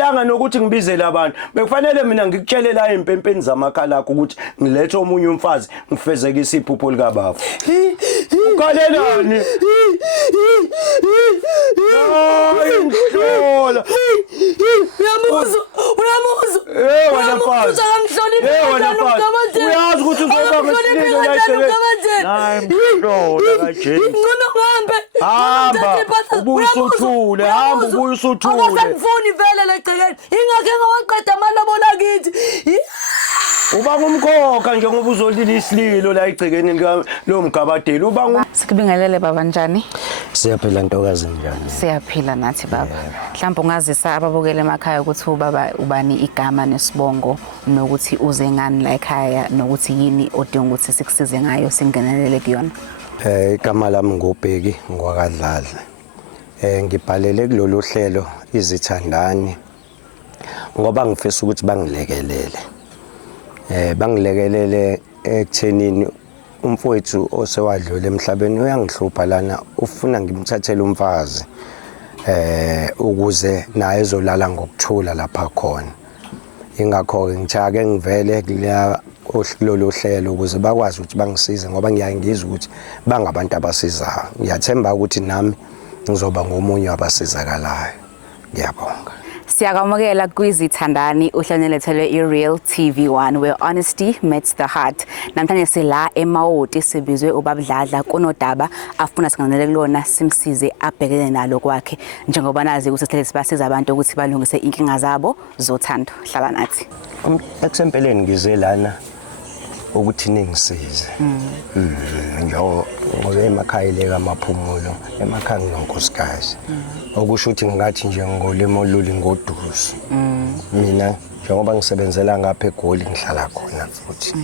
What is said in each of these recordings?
akufanelanga nokuthi ngibizele abantu bekufanele mina ngikutshele la empempeni zamakhala akho ukuthi ngilethe omunye umfazi ngifezekise iphupho lika baba ukhalelani Hlola Uyamuzo wena mfazi wena mfazi uyazi ukuthi uzoba ngesililo la eceleni hayi mhlola kanje ngcono ngihambe hamba ubuye usuthule hamba ubuye usuthule awasangifuni vele la egcekeni ingakhe ngawaqeda amalobola kithi uba ngumkhokha njengoba uzolila isililo la egcekeni lo mgabadeli uba sikubingelele baba njani siyaphila ntokazi njani siyaphila nathi baba mhlawumbe ungazisa ababukele emakhaya ukuthi ubaba ubani igama nesibongo nokuthi uze ngani la ekhaya nokuthi yini odinga ukuthi sikusize ngayo singenelele kuyona igama lami ngobheki ngwakadladla ngibhalele kulolu hlelo izithandani ngoba ngifisa ukuthi bangilekelele bangilekelele ekuthenini umfowethu osewadlule emhlabeni uyangihlupha lana ufuna ngimthathele umfazi ukuze naye ezolala ngokuthula lapha khona ingakho ke ngithake ngivele kulolu hlelo ukuze bakwazi ukuthi bangisize ngoba ngiyangizwa ukuthi bangabantu abasizayo ngiyathemba ukuthi nami ngizoba ngomunye wabasizakalayo ngiyabonga Siyakamukela kwizithandani uhlanyelethelwe iReal TV1 where honesty meets the heart. Namhlanje sila eMawoti sibizwe ubabdladla kunodaba afuna singanele kulona simsize abhekene nalo kwakhe njengoba nazi ukuthi sihlele sibasiza abantu ukuthi balungise inkinga zabo zothando. Hlala nathi. Eksempeleni ngize lana ukuthi ningisize. Ngoba emakhaya leka amaphumulo emakhaya nginonkosikazi. Okusho ukuthi ngathi nje ngolimo oluli ngoduso. Mina njengoba ngisebenzela ngapha eGoli ngihlala khona futhi.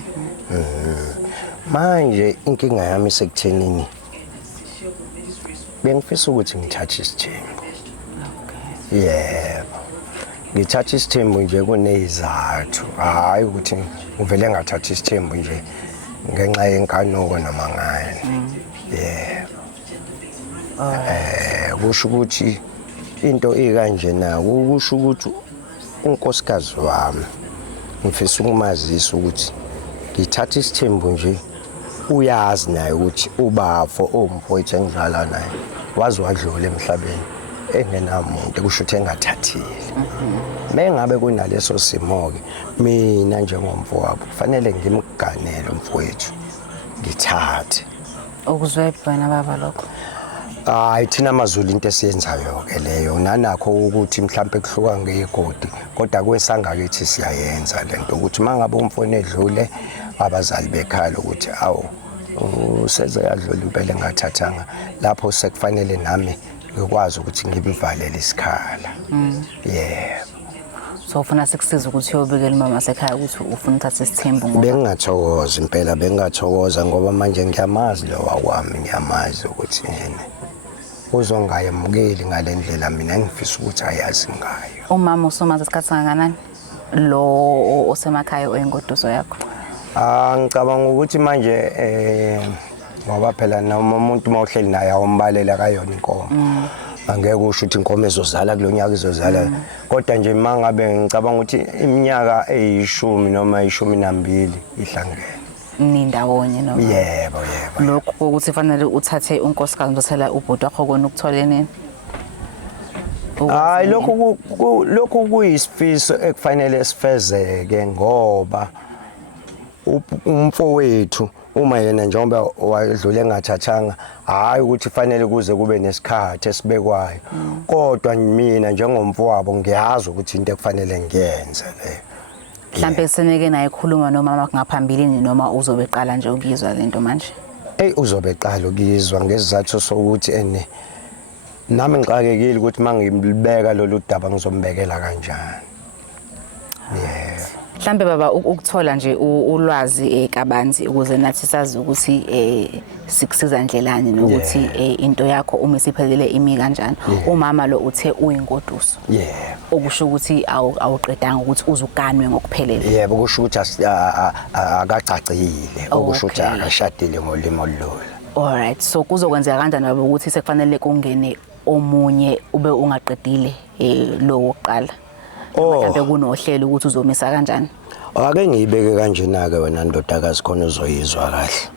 Manje inkinga yami sekuthenini bengifisa ukuthi ngithathe isithembu. Yebo. Ngithatha isithembu nje kunezathu. Hayi ukuthi ngivele ngathatha isithembu nje ngenxa yenkanuko namangane. Yebo. Kusho ukuthi into ekanje na kusho ukuthi unkosikazi wami ngifisa ukumazisa ukuthi ngithatha isithembu nje uyazi naye ukuthi ubafo umfowethu engizala naye wazi wadlula emhlabeni engenamuntu kusho ukuthi engathathile mengabe kunaleso simo ke mina njengomfowabo kufanele ngimganele umfowethu ngithathe Ukuzwe wena baba lokho Hayi thina amaZulu into esiyenzayo ke leyo nanakho ukuthi mhlambe kuhluka ngegodi kodwa kwesanga kithi siyayenza lento ukuthi mangabe umfowethu edlule abazali bekhala ukuthi awu useze yadlula impela engathathanga lapho sekufanele nami ngikwazi ukuthi ngibivalele isikhala yebo so ufuna sikusiza ukuthi uyobikela mama sekhaya ukuthi ufuna uthatha isithembu ngoba bengathokoza impela bengathokoza ngoba manje ngiyamazi lo wakwami ngiyamazi ukuthi yena uzongayamukeli ngalendlela mina ngifisa ukuthi ayazi ngayo umama usomazi isikhathi sangakanani lo osemakhaya oyengoduso yakho ngicabanga ukuthi manje ngoba phela noma umuntu mawuhleli naye awumbalela kayona inkomo angeke usho ukuthi inkomo ezozala kulonyaka izozala kodwa nje mangabe ngicabanga ukuthi iminyaka eyishumi noma 12 ihlangene nindawonye noma yebo lokho ukuthi fanele uthathe unkosikazi uzothela ubhuti wakho kona ukuthola nini hayi lokho kuyisifiso ekufanele sifezeke ngoba umfowethu uma yena njengoba wadlule engathathanga hayi ukuthi fanele kuze kube nesikhathi esibekwayo kodwa mina njengomfowabo ngiyazi ukuthi into ekufanele ngiyenze le mhlambe seneke naye ekhuluma nomama ngaphambilini noma uzobeqala nje ukuzwa lento manje uzobeqala ukuzwa ngesizathu sokuthi nami ngixakekile ukuthi mangibeka lolu daba ngizombekela kanjani mhlambe baba ukuthola nje ulwazi kabanzi ukuze nathi sazi ukuthi sikusiza ndlelani nokuthi into yakho uma isiphelele imi kanjani umama lo uthe uyingoduso okusho ukuthi awuqedanga ukuthi uzuganwe ngokuphelele yebo kusho ukuthi akacacile okusho ukuthi akashadile ngolimo olulula alright so kuzokwenzeka kanjani baba ukuthi sekufanele kungene omunye ube ungaqedile lo wokuqala mhlawumbe kunohlelo ukuthi uzomisa kanjani? Ake ngiyibeke kanjena ke wena ndodakazi khona uzoyizwa kahle.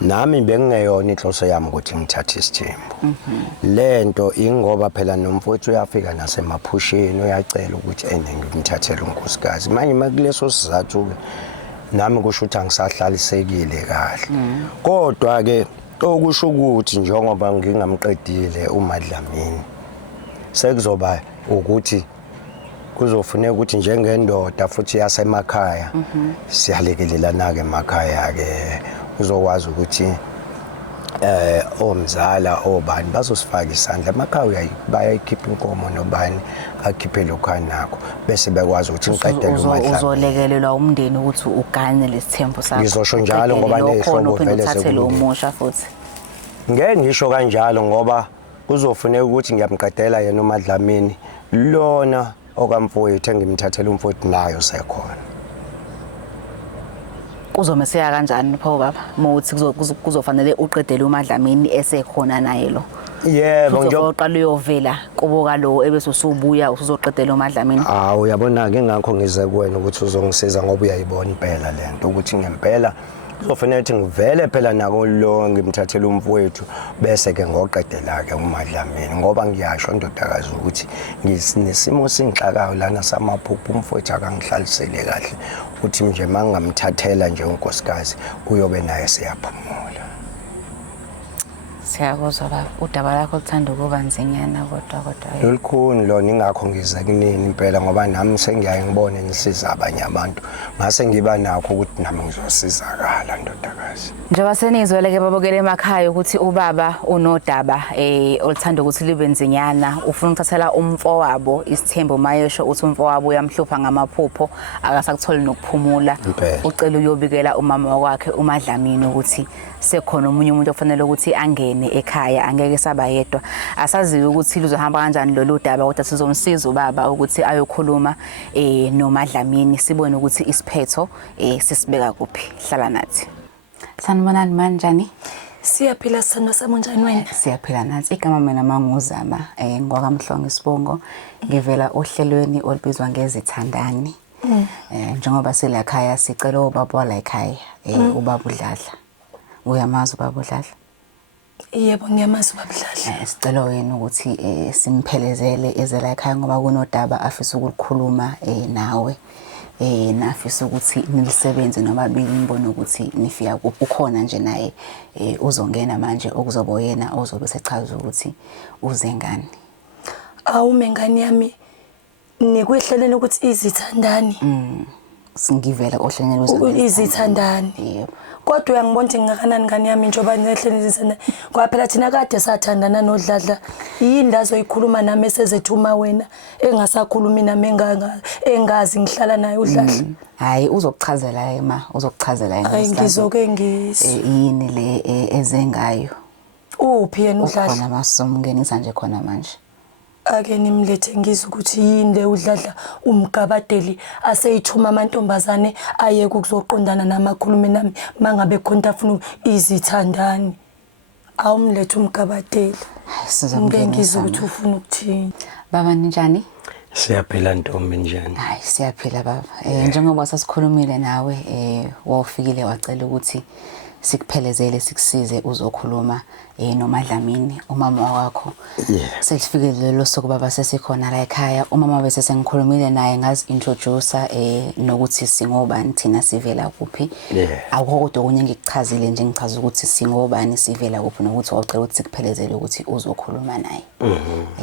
Nami bengingeyona inhloso yami ukuthi ngithathe isithembu. Lento ingoba phela nomfowethu uyafika nasemaphusheni uyacela ukuthi ngimthathele unkosikazi. Manje makuleso sizathu ke nami kusho ukuthi angisahlalisekile kahle. Kodwa ke okusho ukuthi njengoba ngingamqedile uMadlamini sekuzoba ukuthi kuzofuneka ukuthi njengendoda futhi yasemakhaya siyalekelelana ke emakhaya ke uzokwazi ukuthi omzala obani bazosifaka isandla emakhaya bayayikhipha inkomo nobani akhiphe lokhanakho bese bekwazi ukuthi ngiqedele uMadlamini. Uzolekelelwa umndeni ukuthi ugane lesithembu sakho. Ngizosho njalo ngoba nezihlobo vele sekumusha futhi. Ngeke ngisho kanjalo ngoba kuzofuneka ukuthi ngiyamqedela yena uMadlamini lona okamfowethu engimthathela umfowethu nayo sekhona. Kuzomeseka kanjani pho baba? Mothi kuzofanele uqedele uMadlamini esekhona naye lo. Yebo nje uzoqala uyovela kuboka lo ebese usubuya usuzoqedela uMadlamini. Uyabona ke ngakho ngize kuwena ukuthi uzongisiza ngoba uyayibona impela lento ukuthi ngempela kuzofanele ukuthi ngivele phela nako lo ngimthathela umfowethu bese ke ngoqedela ke uMadlamini ngoba ngiyasho ndodakazi ukuthi nginesimo singixakayo lana samaphupho umfowethu akangihlalisele kahle uthi nje mangamthathela nje unkosikazi uyobe naye siyaphumula. Siyakuzwa baba, udaba lakho luthanda ukuba nzinyana kodwa Lolukhuni lona ingakho ngize kunini impela ngoba nami sengiyaye ngibone ngisiza abanye abantu ngase ngiba nakho ukuthi nami ngizosizakala ndodakazi. Njengoba senizwele ke babokele emakhaya ukuthi ubaba unodaba oluthanda ukuthi libe nzinyana ufuna ukuthathela umfowabo isithembu mayesho uthi umfowabo uyamhlupha ngamaphupho akasakutholi nokuphumula ucela uyobikela umama wakhe uMadlamini ukuthi sekhona omunye umuntu ofanele ukuthi angene ekhaya angeke saba yedwa asaziwe ukuthi luzohamba kanjani lolu daba kodwa sizomsiza ubaba ukuthi ayokhuluma noMadlamini sibone ukuthi isiphetho sisibeka kuphi. Hlala nathi. Sanibonani manjani? Siyaphila sana samunjani wena? Siyaphila nathi. Igama mina manguzama ngwakamhlongo isibongo ngivela ohlelweni olubizwa ngezithandani. Njengoba silakhaya sicela ubaba la ekhaya ubaba uDladla. Uyamazi ubaba uDladla? Yebo ngiyamazi ubaba uDladla. Sicela wena ukuthi simphelezele ezela ekhaya ngoba kunodaba afisa ukukhuluma nawe. Nafisa ukuthi nilisebenze nobabili nibone ukuthi nifika ukhona nje naye uzongena manje okuzoba yena ozobe sechaza ukuthi uze ngani. Awumengani yami nikwehleleni ukuthi izithandani. Singivela ohlelweni izithandani. Yebo. Kodwa uyangibona ukuthi ngingakanani ngani yami njoba nehleleni izithandani. Ngoba phela thina kade sathandana noDladla. Yini lazo ikhuluma nami esezethuma wena engasakhulumi nami engazi ngihlala naye uDladla. Hayi uzokuchazela yena uzokuchazela yena. Hayi ngizoke ngizwe. Yini le ezengayo. Uphi yena uDladla? Khona masomngenisa nje khona manje. Ake nimlethe ngizwe ukuthi yini le uDladla umgabadeli aseyithuma amantombazane aye ukuzoqondana namakhulumi nami mangabe khona afuna izithandani. Awumlethe umgabadeli. Ngeke ngizwe ukuthi ufuna ukuthini. Baba ninjani? Siyaphila ntombi njani? Hayi siyaphila baba. Njengoba sasikhulumile nawe wafikile wacela ukuthi sikuphelezele sikusize uzokhuluma noMadlamini umama wakho. Sesifikile lelo soku baba sesikhona la ekhaya umama bese sengikhulumile naye ngazi introduce nokuthi singobani thina sivela kuphi. Akukho kodwa okunye ngikuchazile nje ngichaza ukuthi singobani sivela kuphi nokuthi wacela ukuthi sikuphelezele ukuthi uzokhuluma naye.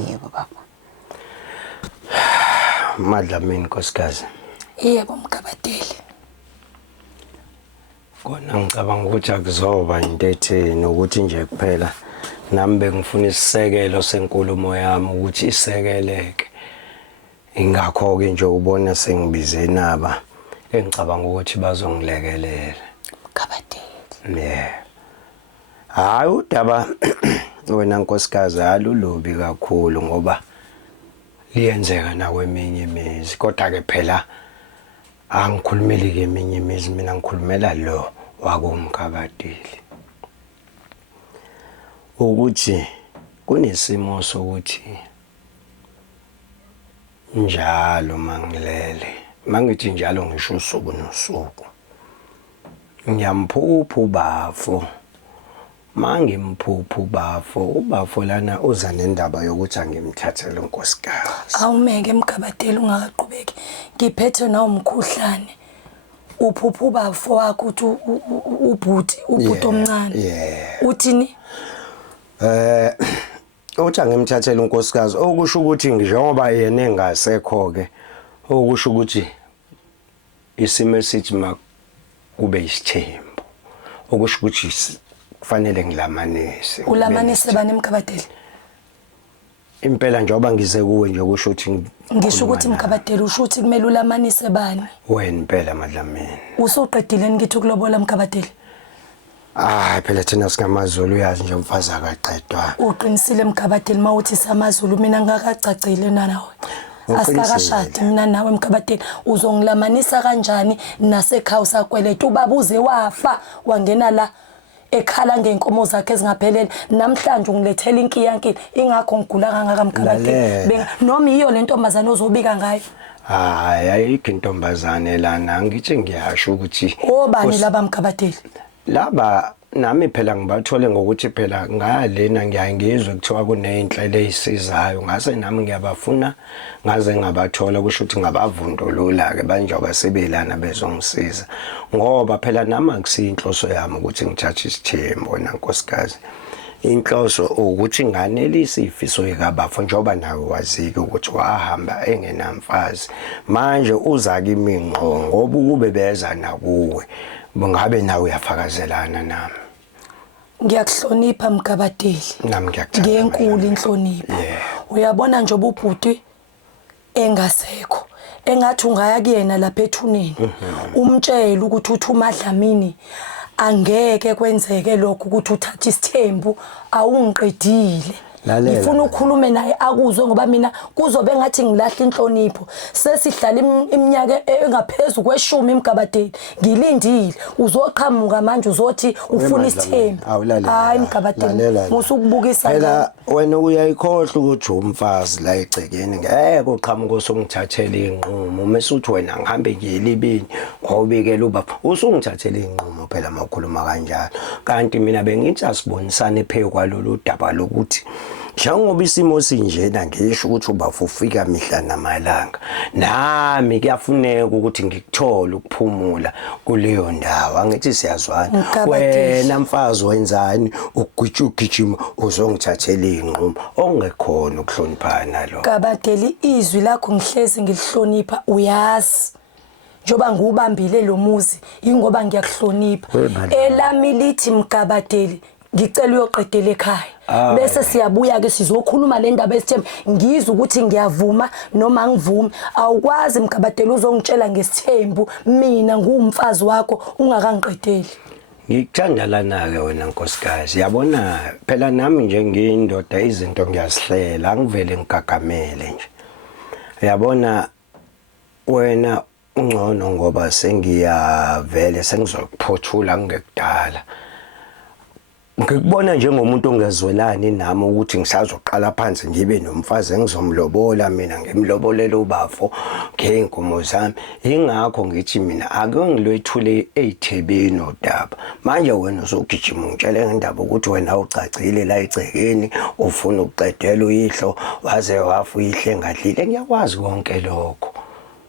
Yebo baba. Madlamini nkosikazi. Yebo mgabadeli. Kona ngicabanga ukuthi akuzoba into etheni ukuthi nje kuphela nami bengifuna isisekelo senkulumo yami ukuthi isekeleke. Ingakho ke nje ubona sengibize naba engicabanga ukuthi bazongilekelela. Mgabadeli. Hayi udaba wena nkosikazi alulubi kakhulu ngoba liyenzeka nakweminye imizi kodwa ke phela angikhulumeli ke eminye imizi mina ngikhulumela lo wakumkabadeli ukuthi kunesimo sokuthi njalo mangilele mangithi njalo ngisho usuku nosuku ngiyamphupha ubafo mangimphupha ubafo lana uza nendaba yokuthi angimthathele unkosikazi. Awumeke Mgabadeli ungaqhubeki ngiphethe na umkhuhlane uphupha ubafo wakho uthi ubhuti omncane uthini uthi angimthathele unkosikazi okusho ukuthi njengoba yena engasekho ke okusho ukuthi isimo esithi makube isithembu okusho ukuthi kufanele ngilamanise. Ulamanise bani Mgabadeli? Impela njengoba ngize kuwe nje kusho ukuthi ngisho ukuthi Mgabadeli usho ukuthi kumele ulamanise bani? Wena impela Madlamini. Usuqedile ngithi ukulobola Mgabadeli? Phela thina singamaZulu uyazi nje umfazi akaqedwa. Uqinisile Mgabadeli mawuthi samaZulu mina ngakacacile nawe. Asikakashadi mina nawe Mgabadeli uzongilamanisa kanjani nasekhaya usakweleta ubaba uze wafa wangena la ekhala ngenkomo zakhe ezingaphelele namhlanje ungilethela inkiyankile ingakho ngigula kangaka Mgabadeli noma iyo le ntombazane ozobika ngayo. Ayikho intombazane lana ngithi ngiyasho ukuthi obani laba Mgabadeli laba nami phela ngibathole ngokuthi phela ngalena ngiyangizwe kuthiwa kuneyinhlelo ezisizayo ngase nami ngiyabafuna ngaze ngabathola kusho ukuthi ngabavundulula ke banjoba sebelana bezongisiza ngoba phela nami akusiyinhloso yami ukuthi ngithathe isithembo nankosikazi. Inhloso ukuthi nganelisa ifiso yikabafo njoba nawe wazike ukuthi wahamba engenamfazi manje uza kimi ngqo ngoba ukube beza nakuwe ngabe nawe uyafakazelana nami. Ngiyakuhlonipha Mgabadeli. Nami ngiyakuthanda. Ngenkulu inhlonipho. Uyabona nje ubhuti engasekho. Engathi ungaya kuyena lapha ethuneni. Umtshela ukuthi uthi uMadlamini angeke kwenzeke lokho ukuthi uthathe isithembu awungiqedile. Ngifuna ukukhuluma naye akuzwe ngoba mina kuzobe ngathi ngilahla inhlonipho sesihlala iminyaka engaphezulu kweshumi Mgabadeli ngilindile uzoqhamuka manje uzothi ufuna isithembu. Hayi Mgabadeli musukubukisa phela wena uyayikhohle ukuthi umfazi la egcekeni ngeke uqhamuka usungithathela inqumo mesuthi wena ngihambe ngiyelibini ngobikela ubaba usungithathela inqumo phela makhuluma kanjalo kanti mina bengithi asibonisane phe kwalolu daba lokuthi njengoba isimo sinjena ngisho ukuthi ubafo ufika mihla namalanga nami kuyafuneka ukuthi ngikuthole ukuphumula kuleyo ndawo angithi siyazwana wena mfazi wenzani ukugijima uzongithathela inqumo ongekhona ukuhloniphana lo Mgabadeli izwi lakho ngihlezi ngilihlonipha uyazi njoba ngubambile lo muzi ingoba ngiyakuhlonipha elami lithi Mgabadeli ngicela uyoqedela ekhaya bese siyabuya ke sizokhuluma le ndaba esithembu ngizwe ukuthi ngiyavuma noma ngivumi awukwazi Mgabadeli uzongitshela ngesithembu mina ngumfazi wakho ungakangiqedeli. Ngikuthanda lana ke wena nkosikazi yabona phela nami nje ngiyindoda izinto ngiyasihlela angivele ngigagamele nje yabona wena ungcono ngoba sengiyavele sengizokuphothula ngekudala ngikubona njengomuntu ongezwelani nami ukuthi ngisazoqala phansi ngibe nomfazi engizomlobola mina ngimlobolela ubafo ngeenkomo zami ingakho ngithi mina ake ngilwethule eithebeni odaba manje wena uzogijima ungitshele ngendaba ukuthi wena ucacile la egcekeni ufuna ukuqedela uyihlo waze wafa ihle ngadlile ngiyakwazi konke lokho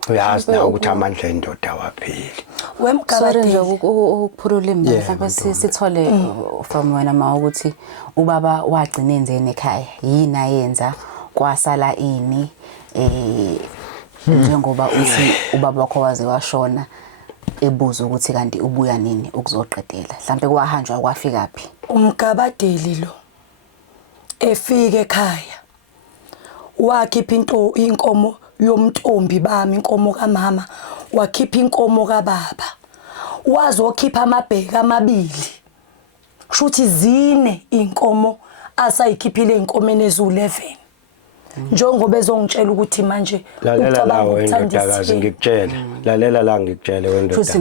uyazi na ukuthi amandla endoda wapheli. Sorry nje ukuphulula imali mhlawumbe sithole from wena ma ukuthi ubaba wagcina enzeni ekhaya yini ayenza kwasala ini njengoba uthi ubaba wakho waze washona ebuza ukuthi kanti ubuya nini ukuzoqedela mhlawumbe kwahanjwa kwafika phi Mgabadeli lo efike ekhaya wakhipha inkomo yomntombi bami inkomo kaMama wakhipha inkomo kaBaba wazokhipha amabheka amabili shuthi zine inkomo asayikhiphile inkomeni ezu11 njengoba ezongitshela ukuthi manje ucabanga ukuthandisa ngikutshela lalela la ngikutshele wendoda futhi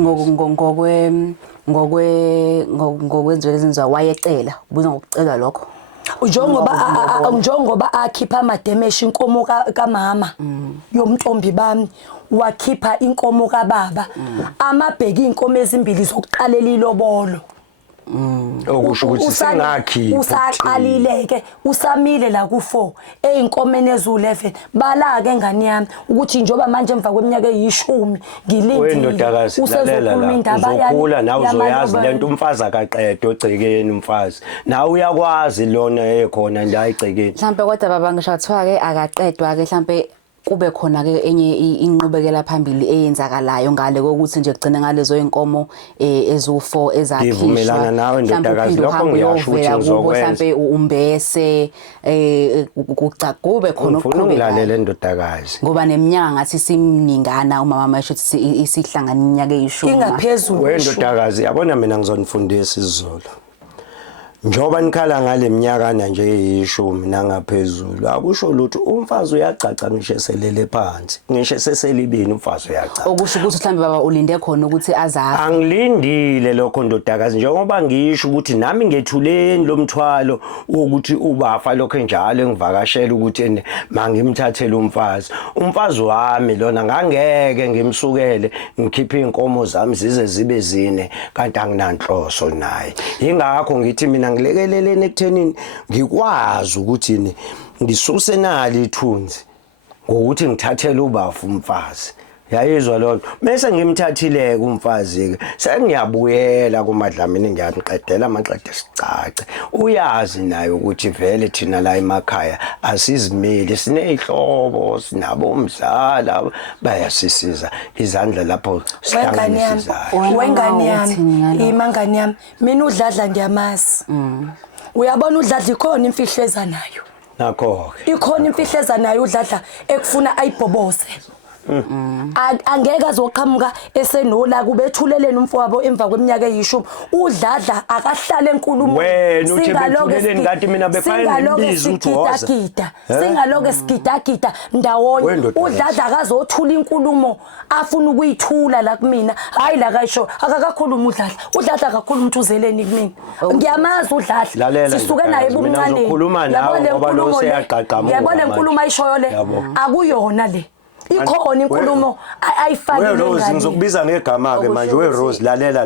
ngokwenzwe lezinzwa wayecela ubuza ngokucela lokho njengoba akhipha amademeshi inkomo kamama yomntombi bami wakhipha inkomo kababa amabheki inkomo ezimbili zokuqalela ilobolo okusho ukuthi sengakhipha usaqalile ke usamile la ku4 einkomeni ezu11 bala ke ngani yami ukuthi njoba manje emva kweminyaka eyishumi ngilindile usezokhuluma indaba yani uzokhula nawe uzoyazi lento umfazi akaqedwe ogcekeni umfazi nawe uyakwazi lona ekhona nje ayigcekeni mhlambe kodwa baba ngisho kuthiwa ke akaqedwa ke mhlambe kube khona ke enye inqubekela phambili eyenzakalayo ngale kokuthi nje kugcina ngalezo inkomo ezu4 ezakhishwa ngivumelana nawe ndodakazi lokho ngiyasho ukuthi ngizokwenza mhlambe umbese kube khona ukuqhubeka ngilalela ndodakazi ngoba neminyaka ngathi simningana umama masho ukuthi isihlangana iminyaka eyishumi ingaphezulu wendodakazi yabona mina ngizonifundisa isiZulu njoba nikhala ngale minyaka nje eyishumi nangaphezulu akusho lutho umfazi uyacaca ngisho selele phansi ngisho seselibini umfazi uyacaca okusho ukuthi mhlambe baba ulinde khona ukuthi azafe angilindile lokho ndodakazi njengoba ngisho ukuthi nami ngethuleni lomthwalo ukuthi ubafa lokho njalo engivakashela ukuthi mangimthathele umfazi wami lona ngangeke ngimsukele ngikhiphe inkomo zami zize zibe zine kanti anginanhloso naye ingakho ngithi mina ngilekelelene ekuthenini ngikwazi ukuthi ngisuse nali ithunzi ngokuthi ngithathele ubafu umfazi yayizwa lonto bese ngimthathile umfazi ke sengiyabuyela kumadlamini ngiyamqedela amaqede sicace uyazi naye ukuthi vele thina la emakhaya asizimile sinezihlobo sinabo umzala bayasisiza izandla lapho sihlanganisizayo wengane yami imangane yami mina udladla ngiyamazi uyabona udladla ikhona imfihleza nayo nakho ikhona imfihleza nayo udladla ekufuna ayibhobose angeke azoqhamuka esenola kubethuleleni umfowabo emva kweminyaka eyishumi udladla akahlale enkulumo wena uthi bethuleleni kanti mina befanele imbizo uthoza singaloke sigidagida ndawonye udladla akazothula inkulumo afuna ukuyithula la kumina hayi la kayisho akakakhuluma udladla akakhuluma umthuzeleni kumina ngiyamazi udladla sisuke naye ebuncaneni yabona inkulumo ayishoyo le akuyona le ikhona inkulumo ayifakile ngani Rose ngizokubiza ngegama ke manje Rose lalela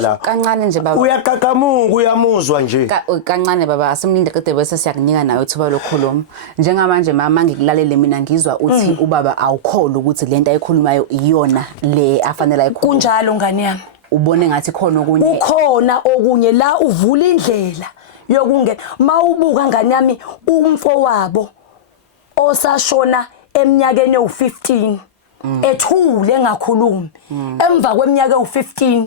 la kancane nje baba uyaqaqamuka uyamuzwa nje kancane baba asimlinde qede bese siyakunika nawe ithuba lokukhuluma njengamanje mama ngikulalele mina ngizwa uthi ubaba awukholo ukuthi lento ayikhulumayo iyona le afanele ayikhuluma kunjalo ngani yami ubone ngathi khona okunye ukhona okunye la uvula indlela yokungena mawubuka ngani yami umfowabo osashona eminyakeni ewu15 ethule engakhulumi emva kweminyaka ewu15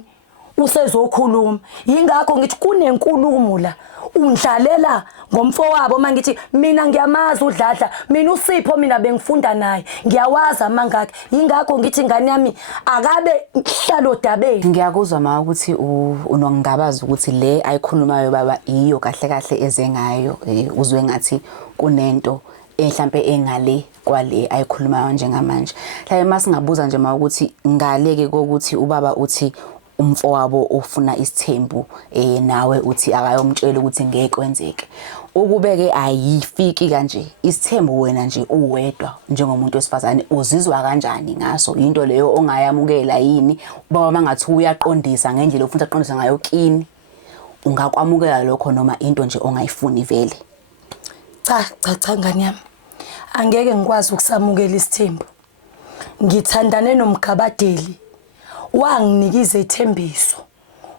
usezokhuluma ingakho ngithi kunenkulumo la undlalela ngomfowabo mangithi mina ngiyamazi udladla mina uSipho mina bengifunda naye ngiyawazi amangaka ingakho ngithi ngani yami akabe hlalo dabeni ngiyakuzwa ma ukuthi unongabaza ukuthi le ayikhulumayo baba iyo kahle kahle ezengayo uzwe ngathi kunento mhlambe engale kwale ayikhulumayo njengamanje la masingabuza nje ma ukuthi ngaleke kokuthi ubaba uthi umfowabo ufuna isithembu nawe uthi akayomtshela ukuthi ngeke kwenzeke ukubeke ayifiki kanje isithembu wena nje uwedwa njengomuntu wesifazane uzizwa kanjani ngaso into leyo ongayamukela yini ubaba mangathi uyaqondisa ngendlela ufuna aqondisa ngayo kini ungakwamukela lokho noma into nje ongayifuni vele cha ngani yami angeke ngikwazi ukusamukela isithembu ngithandane nomgabadeli wanginikiza ithembiso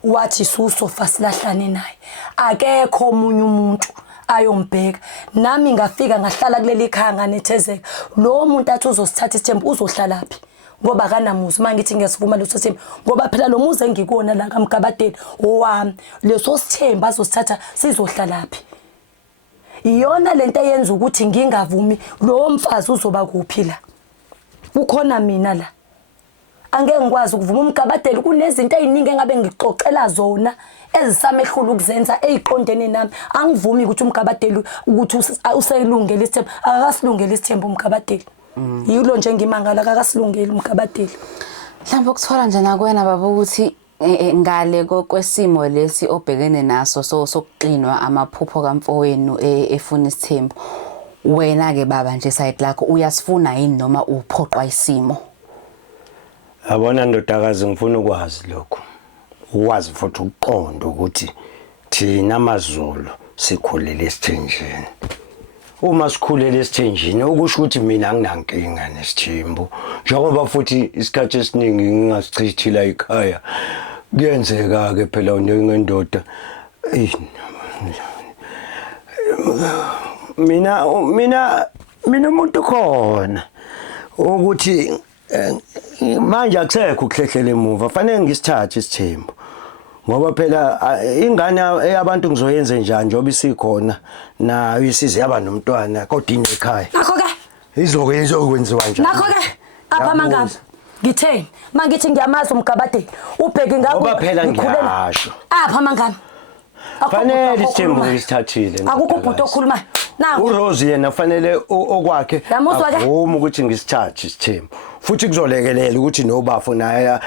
wathi susofa silahlane naye akekho omunye umuntu ayombheka nami ngafika ngahlala kuleli khaya nganethezeka lo muntu athi uzosithatha isithembu uzohlalaphi ngoba kanamuzi mangithi ngiyasivuma leso sithembu ngoba phela lo muzi engikuona la kaMgabadeli owami leso sithembu azosithatha sizohlalaphi iyona lento eyenza ukuthi ngingavumi lo mfazi uzoba kuphi la ukhona mina la angeke ngikwazi ukuvuma uMgabadeli kunezinto eziningi engabe ngixoxela zona ezisamehlula ukuzenza eziqondene nami angivumi ukuthi uMgabadeli ukuthi uselungela isithembu akasilungela isithembu uMgabadeli yilo nje ngimangala akasilungela uMgabadeli mhlawumbe ukuthola nje nakwena baba ukuthi ngale kwesimo lesi obhekene naso sokuqinwa amaphupho kamfowenu efuna isithembu. Wena ke baba nje side lakho uyasifuna yini noma uphoqwa isimo? Yabona ndodakazi ngifuna ukwazi lokho. Ukwazi futhi ukuqonda ukuthi thina amaZulu sikhulele esithenjini. Uma sikhulele esithenjini okusho ukuthi mina anginankinga nesithembu. Njengoba futhi isikhathi esiningi ngingasichithi la ekhaya. Kuyenzeka ke phela njengendoda mina umuntu khona ukuthi manje akusekho ukuhlehlela emuva fanele ngisithathe isithembu ngoba phela ingane yabantu ngizoyenza njani njoba isikhona nayo isize yaba nomntwana kodwa inekhaya nakho ke izokwenziwa njani nakho ke apha mangabe ngitheni mangithi ngiyamazi umgabade ubheke ngakho ngoba phela ngiyasho apha mangabe fanele isithembu ngisithathile akukho ubhuti okhuluma nawo uRose yena fanele okwakhe Yamuzwa ke? avuma ukuthi ngisithathe isithembu futhi kuzolekelela ukuthi nobafo naye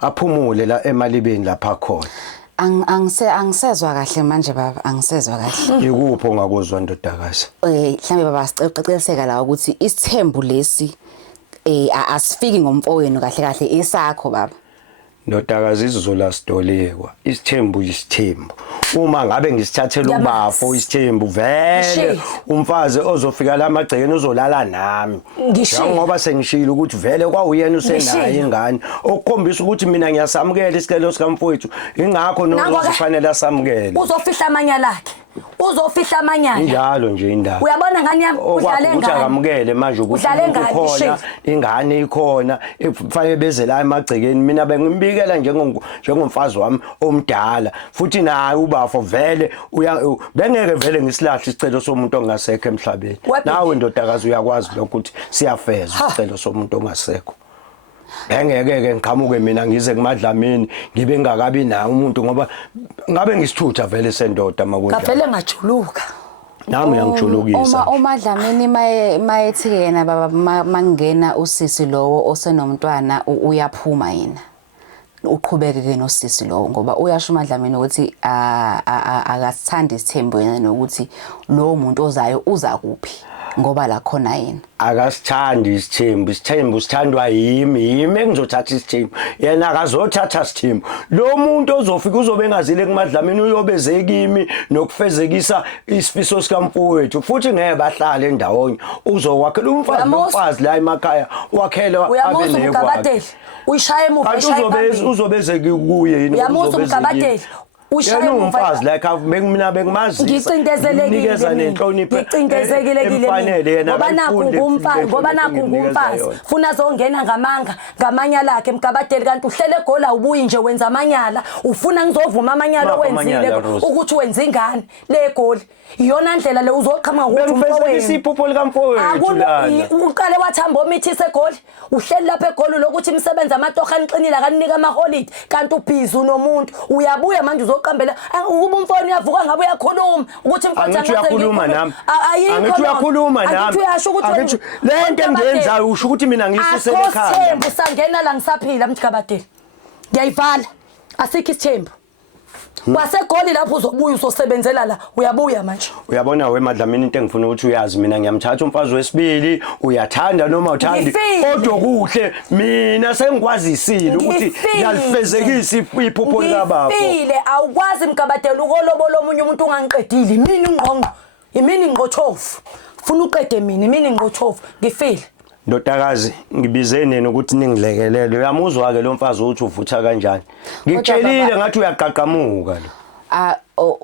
aphumule la emalibeni lapha khona Angisezwa kahle manje baba, angisezwa kahle. Ikuphi ongakuzwa ndodakazi? Mhlambe baba siceciseka la ukuthi isithembu lesi asifiki ngomfowenu kahle kahle isakho baba. Ndodakazi izola sidolekwa. Isithembu isithembu. Uma ngabe ngisithathela ubafo isithembu vele umfazi ozofika la magcekeni uzolala nami. Ngoba sengishilo ukuthi vele kwawuyena usenayo ingane. Okukhombisa ukuthi mina ngiyasamukela isicelo sikamfowethu. Ingakho nokufanele asamukele. Uzofihla amanyala akhe. Uzofihla amanyala. Njalo nje indaba. Uyabona ngani yami udlale ngani? Ukuthi akamukele manje ukuthi ukhona ingane ikhona ekufanele beze la emagcekeni mina bengimbikela njengomfazi wami omdala futhi naye ubafo vele bengeke vele ngisilahle isicelo somuntu ongasekho emhlabeni. Nawe ndodakazi uyakwazi lokho ukuthi siyafeza isicelo somuntu ongasekho. Bengeke ke ngiqhamuke mina ngize kumadlamini ngibe ngakabi naye umuntu ngoba ngabe ngisithutha vele sendoda makunjalo. Ngavele ngajuluka. Nami ngiyangijulukisa. Uma dlamini mayethi yena baba mangena usisi lowo osenomntwana uyaphuma yena. Uqhubeke ke nosisi lowo ngoba uyasho uMadlamini ukuthi akasithandi isithembu yena nokuthi lo muntu ozayo uza kuphi ngoba la khona yena akasithandi isithembu sithandwa yimi engizothatha isithembu yena akazothatha isithembu lo muntu ozofika uzobe engazile kuMadlamini uyobeze kimi nokufezekisa isifiso sikamfowethu futhi ngeke bahlale endawonye uzokwakhela umfazi la emakhaya wakhela abe nekwazi uyishaya emuva eshaya uzobeze kuye yini uyamuzwa umgabadeli ushaya umfazi like mina bengimazi ngicindezelekile nenhlonipho ngicindezekile ngoba nakho ngumfazi funa zongena ngamanga ngamanyala akhe mgabadeli kanti uhlele egola ubuyi nje wenza amanyala ufuna ngizovuma amanyala wenzile ukuthi wenza ingane le egoli iyona ndlela le uzoqhama ukuthi umfowethu isiphupho likamfowethu lana uqale wathamba omithisa egoli uhleli lapha egoli lokuthi imisebenzi amatoha aniqinile akanika ama holiday kanti ubhizi nomuntu uyabuya manje uzoqambela ukuba umfowethu uyavuka ngabe uyakhuluma ukuthi mfowethu uyakhuluma nami angithi uyakhuluma nami angithi lento engenzayo usho ukuthi mina ngisisele ekhaya isithembu sangena la ngisaphila mgabadeli ngiyayivala asikho isithembu wasegoli lapho uzobuya usosebenzela la uyabuya manje uyabona weMadlamini into engifuna ukuthi uyazi mina ngiyamthatha umfazi wesibili uyathanda noma uthandi kodwa kuhle mina sengikwazisile ukuthi ngiyalifezekisa iphupho likababa ngifile awukwazi mgabadela ukolobola omunye umuntu ungangiqedile imini ingqonqo imini ingqothofu ufuna uqede mina imini ingqothofu ngifile ndodakazi ngibize nini ukuthi ningilekelele uyamuzwa ke lo mfazi uthi uvutha kanjani ngikutshelile ngathi uyaqaqamuka lo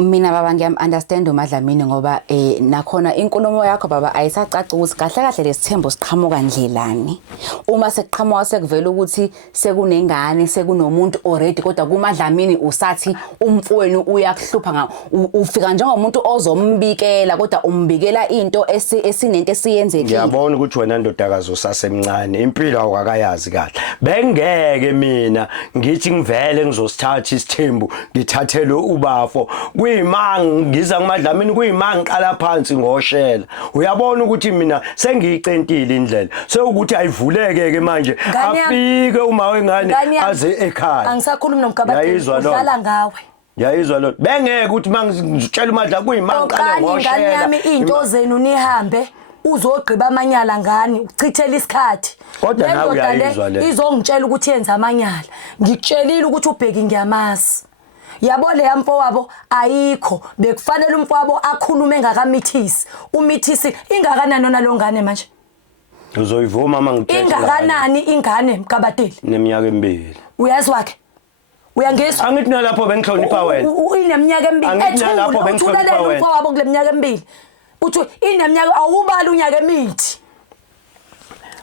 mina baba ngiyam-understand uMadlamini ngoba nakhona inkulumo yakho baba ayisacaci ukuthi kahle kahle lesithembu siqhamuka ndlelani uma sekuqhamuka sekuvela ukuthi sekunengane sekunomuntu already kodwa kuMadlamini usathi umfowenu uyakuhlupha ufika njengomuntu ozombikela kodwa umbikela into esinento esiyenzekile ngiyabona ukuthi wena ndodakazi usasemncane impilo awakayazi kahle bengeke mina ngithi ngivele ngizosithatha isithembu ngithathele ubafo kuyimanga ngiza kumadlamini kuyimanga ngiqala phansi ngoshela uyabona ukuthi mina sengiyicentile indlela sekuthi ayivuleke ke manje afike uma wengane aze ekhaya angisakhulumi nomkabadeli udlala ngawe yayizwa lo bengeke ukuthi mangitshela uMadla kuyimanga ngiqala ngoshela ngane yami into zenu nihambe uzogqiba amanyala ngani uchithela isikhathi kodwa nawe uyayizwa le izongitshela ukuthi yenza amanyala ngikutshelile ukuthi ubheki ngiyamazi yabo le yamfo wabo ayikho bekufanele umfowabo akhulume ngakamithisi umithisi ingakanani nona lo ngane manje uzoyivuma mangithethe ingakanani ingane mkabadeli neminyaka emibili uyazwa ke uyangizwa angithi nalapho bengihlonipha wena ineminyaka emibili ethulele umfowabo kule minyaka emibili uthi ineminyaka awubala unyaka emithi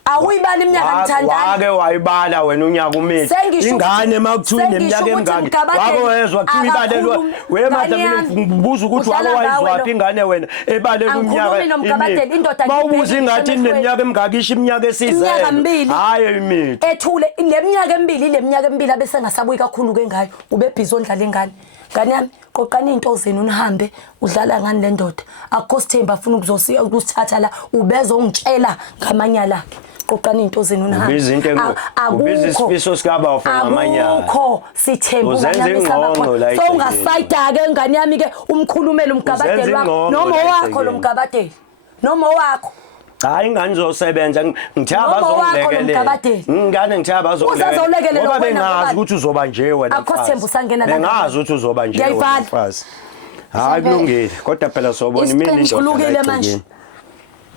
awuyibala iminyaka ngithandana wake wayibala wena unyaka umithi ingane makuthiwa ineminyaka emingaki wake wezwa kuthiwa ibalelwa weMadla mina ngibuza ukuthi wake wayizwaphi ingane wena ebalela umnyaka mawubuza ingathi ineminyaka emingaki isho iminyaka esizele hayi imithi ethule leminyaka emibili abese ngasabuyi kakhulu ke ngayo ube busy ondlala ingane ngane yami qoqani into zenu nihambe udlala ngani le ndoda akukho sithemba afuna ukuzosiya ukusithatha la ubezongitshela ngamanyala akhe qoqani into zenu nihambe ubiza isifiso sikaba ufuna ngamanyala akukho sithemba ngani sabakho so ungasayida ke ngane yami ke umkhulumela umgabadeli wakho noma wakho lo mgabadeli noma wakho hayi ingane izosebenza ngithe abazongilekela ingane ngithe abazongilekela ngoba bengazi ukuthi uzoba nje wena akho themba usangena la bengazi ukuthi uzoba nje wena mfazi hayi kulungile kodwa phela sobona imini indoda manje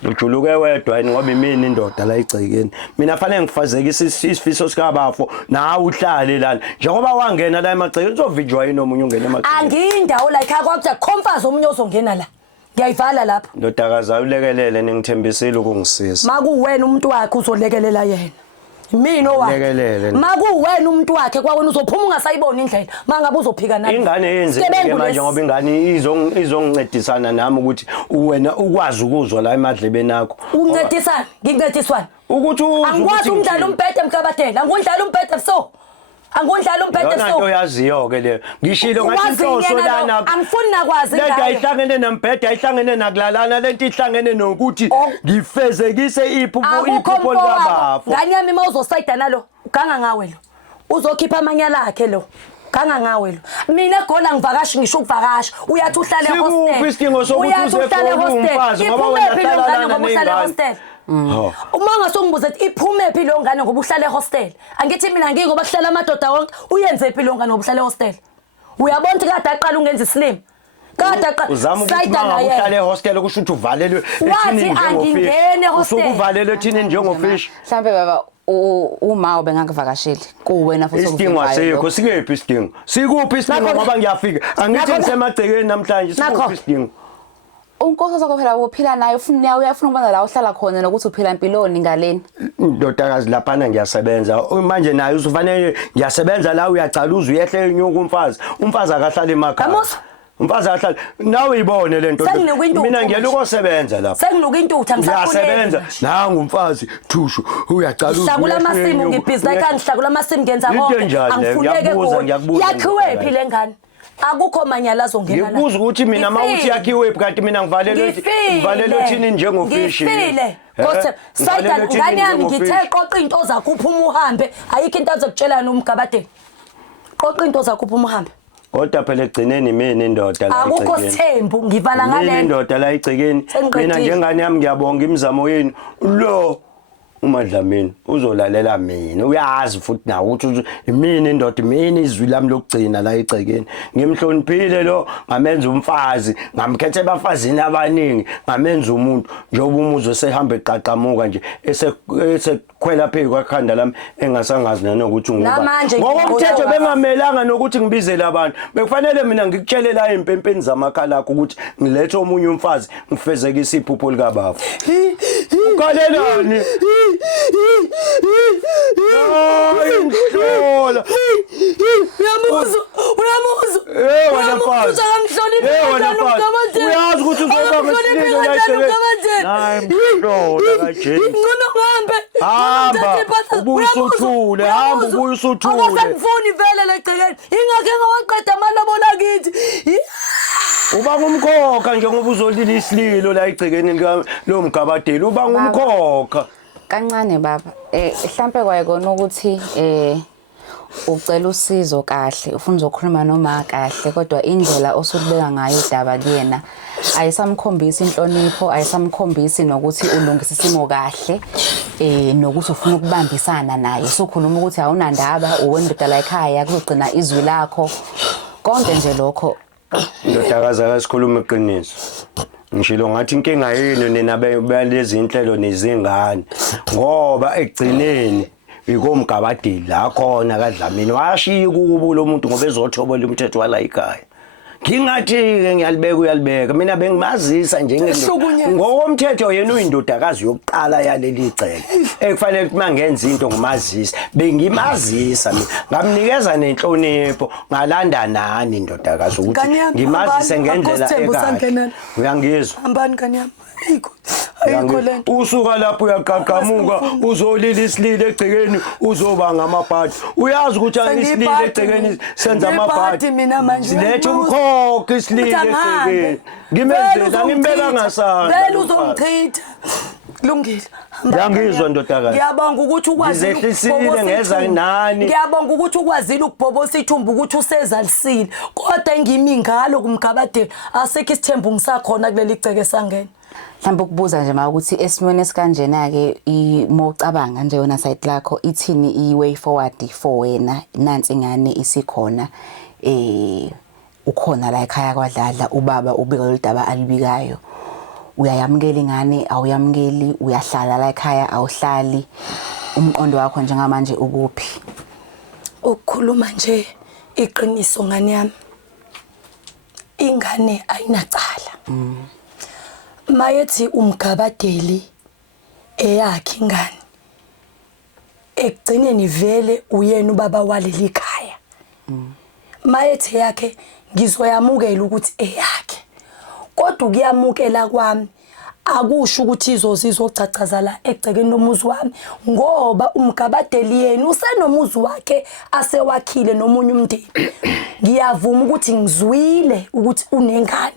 ujuluke wedwa yini ngoba imini indoda la igcikeni mina fanele ngifazekise isifiso sikabafo nawe uhlale lana njengoba wangena la emagcikeni uzovijwa yini omunye ungena emagcikeni angiyindawo like akwakuthi comfort omunye ozongena la ngiyayivala lapha ndodakaza ulekelele ningithembisile ukungisiza makuwena umuntu wakhe uzolekelela yena mina owakhe makuwena umuntu wakhe kwawena uzophuma ungasayibona indlela mangabe uzophika nami ingane yenzeke manje ngoba ingane izongincedisana nami ukuthi wena ukwazi ukuzwa la emadlebeni akho uncedisana ngincediswana ukuthi angikwazi umdlala umbhede mkabadela angondlala umbhede so angondlala umbhede so yona yaziyo ke le ngishilo ngathi inhloso lana angifuni nakwazi ngayo lento ayihlangene nembhede ayihlangene nakulalana lento ihlangene nokuthi ngifezekise iphupho likababa ngani yami mawuzosayida nalo uganga ngawe lo uzokhipha amanyala akhe lo ganga ngawe lo mina eGola ngivakashi ngisho ukuvakasha uyathi uhlale hostel sikuphi isidingo sokuthi uzephula umfazi ngoba wena uhlala nengane uma ngasongibuza ukuthi iphume phi lo ngane ngoba uhlala ehostel angithi mina ngingoba kuhlala amadoda wonke uyenze phi lo ngane ngoba uhlala ehostel uyabona ukuthi kade aqala ungenza islim kade aqala uzama ukuthi uhlala ehostel kusho ukuthi uvalelwe ethini njengofish usukuvalelwe ethini njengofish mhlambe baba uma ubengakuvakasheli kuwena futhi isidingo asikho sikephi isidingo sikuphi isidingo ngoba ngiyafika angithi ngisemagcekeni namhlanje sikuphi isidingo unkosi sakho phela uphila naye ufuna uyafuna ukubona la uhlala khona nokuthi uphila empilweni ngaleni ndodakazi laphana ngiyasebenza manje naye usufanele ngiyasebenza la uyacala uze uyehle enyuka umfazi akahlala emakhaya umfazi akahlala nawe ibone lento mina ngiyela ukusebenza lapha senginuka intutha ngiyasebenza nangu umfazi thushu uyacala uze uhlakula amasimu ngibhizi like angihlakula amasimu ngenza konke angifuneke yakhiwe phi lengane akukho manyala azongena la ngikubuza ukuthi mina mawuthi yakhiwe kanti mina ngivalelwe thini njengofishi ngifile kodwa sayida ngane yami ngithe qoqa into zakho uphuma uhambe ayikho into azokutshela nomgabadeli qoqa into zakho uphuma uhambe kodwa phela egcineni imini indoda la igcikeni akukho sithembu ngivala ngale indoda la igcikeni mina njengane yami ngiyabonga imizamo yenu lo uMadlamini uzolalela mina uyazi futhi nawe ukuthi imini indoda imini izwi lami lokugcina la igcekeni ngimhloniphile lo ngamenza umfazi ngamkhethe abafazini abaningi ngamenza umuntu njengoba umuzwe sehamba eqaqamuka nje esekhwela phezu kwakhanda lami engasangazi nanokuthi nguba ngoba umthetho bengamelanga nokuthi ngibizele abantu bekufanele mina ngikutshele la empempeni zamakhala akho ukuthi ngilethe omunye umfazi ngifezekise iphupho likababa ukalelani Inhlola uyamuza wena mfazi uyazi ukuthi uzoba ngesililo la igcekeni hayi inhlola kanje ngcono ngihambe hamba ubuye usuthule akasangifuni vele la igcekeni ingakhe ngawaqeda amalobola kithi Uba ngumkhokha njengoba uzolila isililo la igcekeni lo mgabadeli uba ngumkhokha. Kancane baba. Mhlambe kwayekona ukuthi ucela usizo kahle, ufuna uzokhuluma noma kahle kodwa indlela osukubeka ngayo udaba kuyena ayisamkhombisi inhlonipho, ayisamkhombisi nokuthi ulungisa isimo kahle nokuthi ufuna ukubambisana naye. Sokhuluma ukuthi awunandaba uwendoda la ekhaya kuzogcina izwi lakho. Konke nje lokho Ndodakazi akasikhuluma iqiniso. Ngishilo ngathi inkinga yenu nina balezi inhlelo nezingane ngoba egcineni ikomgabadeli la khona kaDlamini washiya kubo lo muntu ngoba ezothobola umthetho wala ekhaya. Ngingathi ke ngiyalibeka uyalibeka mina bengimazisa ngokomthetho yena uyindodakazi yokuqala yaleli icele ekufanele ukuthi mangenza into ngimazisa bengimazisa mina ngamnikeza nenhlonipho ngalanda nani indodakazi ukuthi ngimazise ngendlela ekahle. Uyangizwa hambani kanyama ayikho lento usuka lapho uyaqaqamuka uzolila isililo egcekeni uzoba ngamabhadi uyazi ukuthi isililo egcekeni senza amabhadi silethe umkhokha isililo egcekeni ngimenzela ngimbeka ngasana vele uzomchitha kulungile ngiyangizwa ndodakazi ngiyabonga ukuthi ukwazile ukubhobosile ngeza nani ngiyabonga ukuthi ukwazile ukubhobosa ithumbu ukuthi usezalisile kodwa ngimi ngalo kumgabadeli asekho isithembu ngisakhona kuleli igceke sangena. Mhlawumbe ukubuza nje ukuthi esimweni esikanjena ke mocabanga nje yona side lakho ithini i-way forward for wena nansi ingane isikhona ukhona la ekhaya kwaDladla ubaba ubika loludaba alibikayo uyayamukela ingane awuyamukeli uyahlala la ekhaya awuhlali umqondo wakho njengamanje ukuphi? Ukukhuluma nje iqiniso ngane yami ingane ayinacala mayethi umgabadeli eyakhe ingane ekugcineni vele uyena ubaba waleli khaya mayethi yakhe ngizoyamukela ukuthi eyakhe kodwa ukuyamukela kwami akusho ukuthi izocacazala egcekeni lomuzi wami ngoba umgabadeli yena usenomuzi wakhe asewakhile nomunye umndeni. Ngiyavuma ukuthi ngizwile ukuthi unengane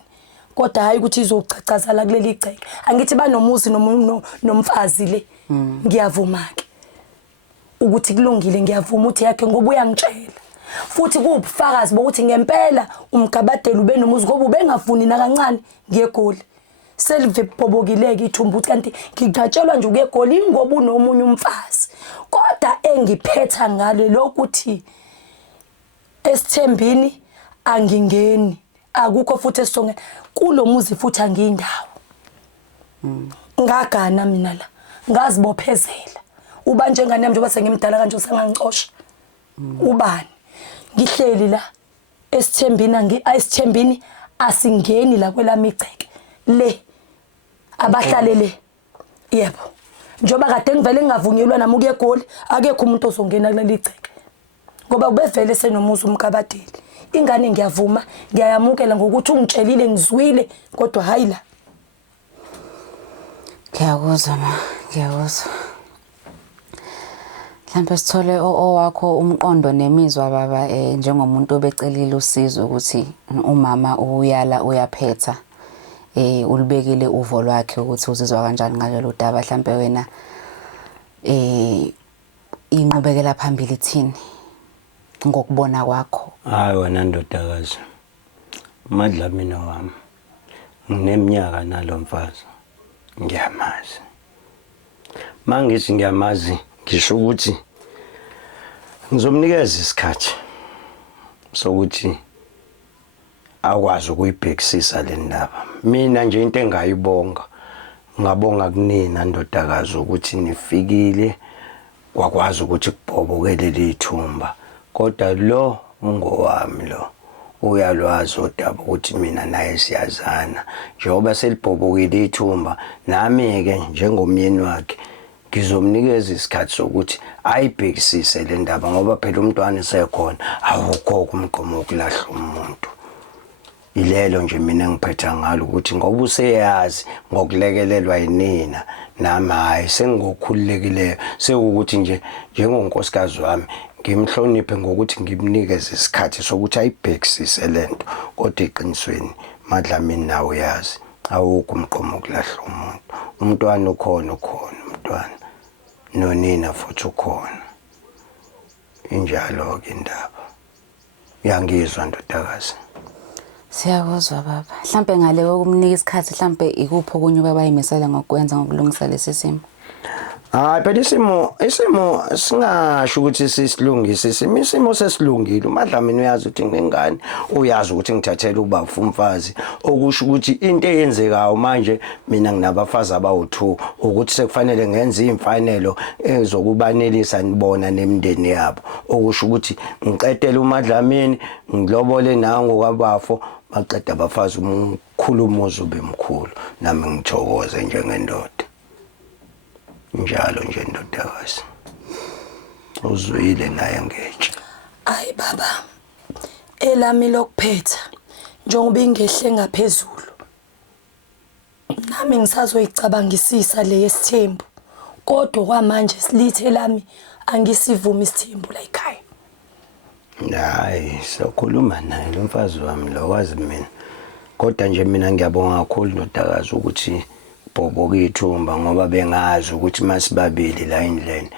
kodwa hayi ukuthi izocacazala kuleli igceke. Angithi banomuzi nomfazi le. Ngiyavuma ke ukuthi kulungile ngiyavuma ukuthi yakhe ngoba uyangitshela. Futhi kubufakazi bokuthi ngempela umgabadeli ube nomuzi ngoba ubengafuni nakancane ngiyegoli. Selve bobokileke ithumbu ukuthi kanti ngiqatshelwa nje ukuyegoli ngoba unomunye umfazi. Kodwa engiphetha ngale lokuthi esithembini angingeni akukho futhi esonge kulomuzi futhi angiyindawo. Ngagana mina la ngazibophezela uba njengane yami njengoba sengimdala kanje usangangicosha ubani ngihleli la esithembini asingeni la kwelami igceke le abahlalele yebo njoba kade ngivele ngingavunyelwa nami ukuyegoli akekho umuntu ozongena kuleli igceke ngoba kubevele senomuzi umgabadeli. Ingane ngiyavuma ngiyayamukela ngokuthi ungitshelile ngizwile kodwa hayi la. Ngiyakuzwa ma ngiyakuzwa. Mhlawumbe sithole owakho umqondo nemizwa baba njengomuntu obecelile usizo ukuthi umama uyala uyaphetha ulibekile uvo lwakhe ukuthi uzizwa kanjani ngalelo daba mhlawumbe wena inqubekela phambili thini ngokubona kwakho? Hayi wena ndodakazi uMadlamini wami ngineminyaka nalo mfazi ngiyamazi mangithi ngiyamazi ngisho ukuthi ngizomnikeza isikhathi sokuthi akwazi ukuyibhekisisa le ndaba. Mina nje into engayibonga ngabonga kunina ndodakazi ukuthi nifikile kwakwazi ukuthi kubhobokele lethumba kodwa lo ungowami lo uyalwazi udaba ukuthi mina naye siyazana njengoba selibhobokile ithumba nami ke njengomyeni wakhe ngizomnikeza isikhathi sokuthi ayibhekisise le ndaba ngoba phela umntwana esekhona awukho umqomo wokulahla umuntu. Ilelo nje mina ngiphetha ngalo ukuthi ngoba useyazi ngokulekelelwa yinina nami hayi sengigokhululekileyo sekukuthi nje njengonkosikazi wami ngimhloniphe ngokuthi ngimnikeze isikhathi sokuthi ayibhekisise lento kodwa eqinisweni Madlamini nawe uyazi awukho umqomo kulahla umuntu. Umntwana ukhona umntwana. Nonina futhi ukhona. Injalo ke indaba. Uyangizwa ndodakazi. Siyakuzwa baba. Mhlambe ngale kokumnika isikhathi mhlambe ikuphi okunye baba ayimisela ngokwenza ngokulungisa lesi simo. Phela isimo singasho ukuthi sisilungise isimo sesilungile. uMadlamini uyazi ukuthi ngingane, uyazi ukuthi ngithathela ubaba umfazi, okusho ukuthi into eyenzekayo manje mina nginabafazi abawu2 ukuthi sekufanele ngenze imfanelo ezokubanelisa nibona nemndeni yabo, okusho ukuthi ngiqedele uMadlamini ngilobole nango kwabafo baqeda abafazi umkhulumo ube mkhulu nami ngithokoze njengendoda. Njalo nje ndodakazi. Uzwile naye ngetshe. Ayi baba. Elami lokuphetha njengoba ingehle ngaphezulu. Nami ngisazoyicabangisisa le yesithembu. Kodwa kwamanje silithe lami angisivumi isithembu la ekhaya. Hayi, sokhuluma naye lo mfazi wami lo wazi mina. Kodwa nje mina ngiyabonga kakhulu ndodakazi ukuthi Bobo kithumba ngoba bengazi ukuthi masibabili la endleni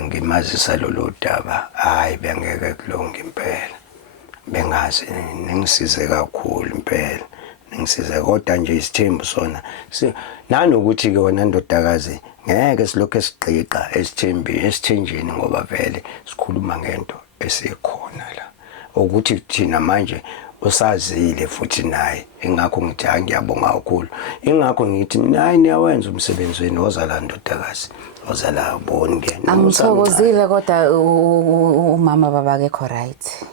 ngimazisa lolu daba. Hayi bengeke kulonke impela. Bengazi ningisize kakhulu impela. Ningisize kodwa nje isithembu sona. Nanokuthi ke wona ndodakazi ngeke silokho esigqiqa esithenjini ngoba vele sikhuluma ngento esikhona la. Ukuthi thina manje usazile futhi naye ingakho ngithi ngiyabonga kakhulu. Ingakho ngithi mina niyawenza umsebenzi wenu ozala ndodakazi. Ozala bonke. Angithokozile kodwa umama baba akekho right.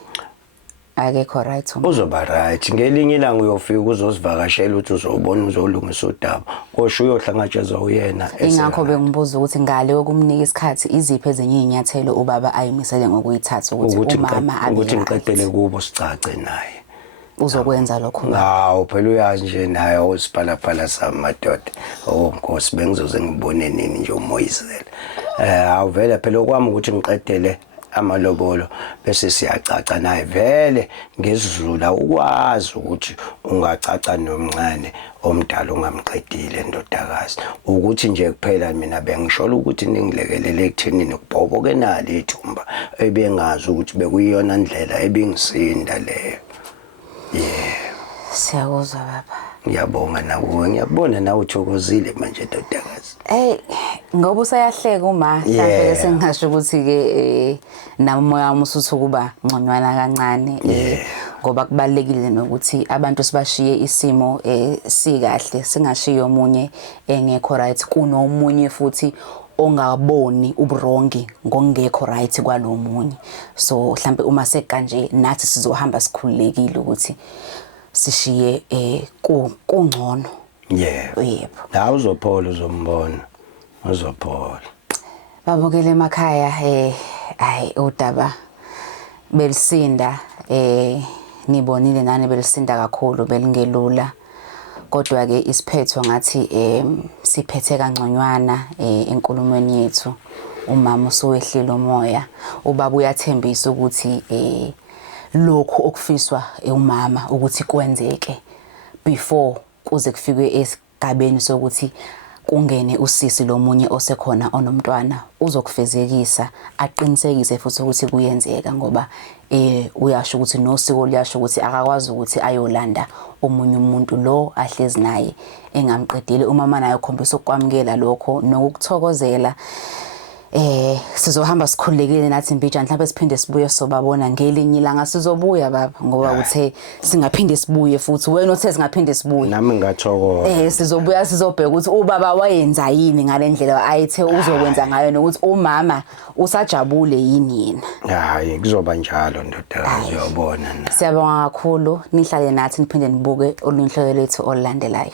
Akekho right umama. Uzoba right. Ngelinye ilanga uyofika uzosivakashela ukuthi uzobona uzolungisa udaba. Kosho uyohlangatshezwa uyena. Ingakho bengibuza ukuthi ngale okumnika isikhathi iziphi ezinye inyathelo ubaba ayimisele ngokuyithatha ukuthi umama abe ukuthi ngiqedele kubo sicace naye. Uzokwenza lokho baba. Hawo phela uyazi nje naye osiphalaphala samadoda. Nkosi bengizoze ngibone nini nje uMoyizela. Awuvela phela okwami ukuthi ngiqedele amalobolo bese siyacaca naye vele ngesizulu ukwazi ukuthi ungacaca nomncane omdala ungamqedile ndodakazi ukuthi nje kuphela mina bengishola ukuthi ningilekelele ekuthenini kubhoboke nali ithumba ebengazi ukuthi bekuyiyona ndlela ebingisinda leyo. Siyakuzwa baba. Ngiyabonga nawe, ngiyabona nawe uthokozile manje ndodakazi. Ngoba usayahleka uma mhlawumbe sengasho ukuthi ke namoya wami usuthu kuba ngconywana kancane ngoba kubalekile nokuthi abantu sibashiye isimo sikahle singashiyo omunye engekho right kunomunye futhi ongaboni ubrongi ngongekho right kwalomunye. So mhlawumbe uma sekanje nathi sizohamba sikhululekile ukuthi sishiye kungcono. Yebo. La uzophola uzombona. Uzophola. Babukele emakhaya hayi udaba belisinda nibonile nani belisinda kakhulu belingelula. Kodwa ke isiphetho ngathi siphethe kangconywana enkulumweni yethu. Umama usuwehlile umoya. Ubaba uyathembisa ukuthi lokho okufiswa umama ukuthi kwenzeke before kuze kufike esigabeni sokuthi kungene usisi lomunye osekhona onomntwana uzokufezekisa aqinisekise futhi ukuthi kuyenzeka ngoba uyasho ukuthi nosiko liyasho ukuthi akakwazi ukuthi ayolanda omunye umuntu lo ahlezi naye engamqedile. Umama naye ukhombisa ukwamukela lokho nokukuthokozela. Sizohamba sikhululekile nathi Mbijana mhlawumbe siphinde sibuye sobabona ngelinye ilanga sizobuya baba ngoba uthe singaphinde sibuye futhi wena uthe singaphinde sibuye nami ngathokoza sizobuya sizobheka ukuthi ubaba wayenza yini ngalendlela ayithe uzokwenza ngayo nokuthi umama usajabule yini yena. Hayi kuzoba njalo ndodakazi uyabona. Siyabonga kakhulu nihlale nathi niphinde nibuke olunhlelo lethu olulandelayo.